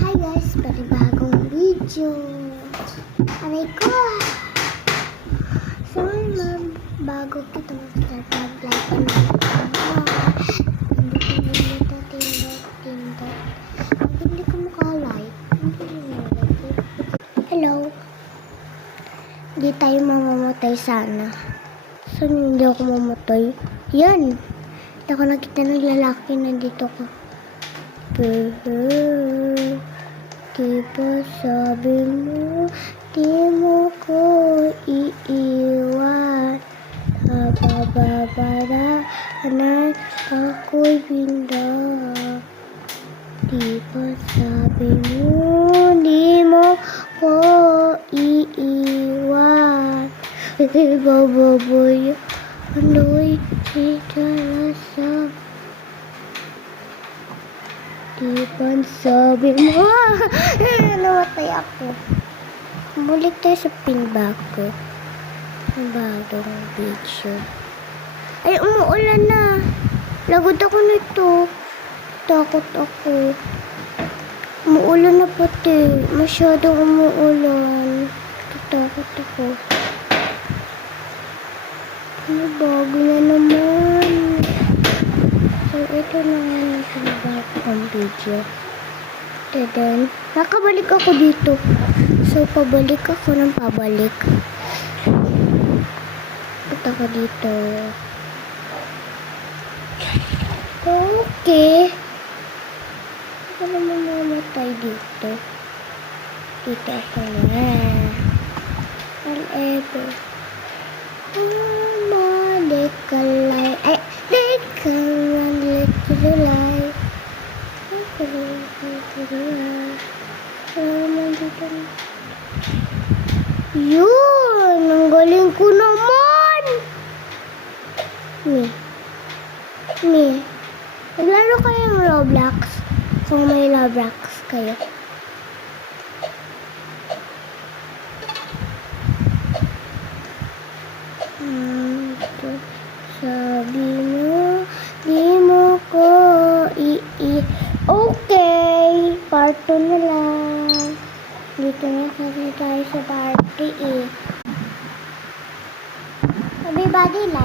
Hi guys, panibagong video. Aray ko. So, bago kita mag-start mag-like and tindot. Hindi ko maka-like. Hello. Hindi tayo mamamatay sana. Saan hindi ako mamatay? Yan. Hindi ako nakita ng lalaki. Nandito ko. Diba sabi mo, di mo ko iiwan. Nabababarahanan ako'y binda. Diba sabi mo, di mo ko iiwan. Bababoy, ano'y itarasa. Diba sabi mo, namatay ako. Balik tayo sa pinback ko. Bagong video. Ay, umuulan na. Lagod ako nito. Takot ako. Umuulan na pati. Masyadong umuulan. Takot ako. Ano, bago na naman. So, ito na nga yung pinabagong video. And then, nakabalik ako dito. So, pabalik ako ng pabalik. Punta ako dito. Okay. Ako naman mamatay dito. Dito ako na. Whatever. Dekalay. Ay, dekalay. Dekalay. Yun! Ang galing ko naman! Naglaro kayo ng Roblox? Kung may Roblox kayo. Sabi mo, di mo ko Okay, part 2 na lang. Dito na kasi tayo sa party eh. Everybody like.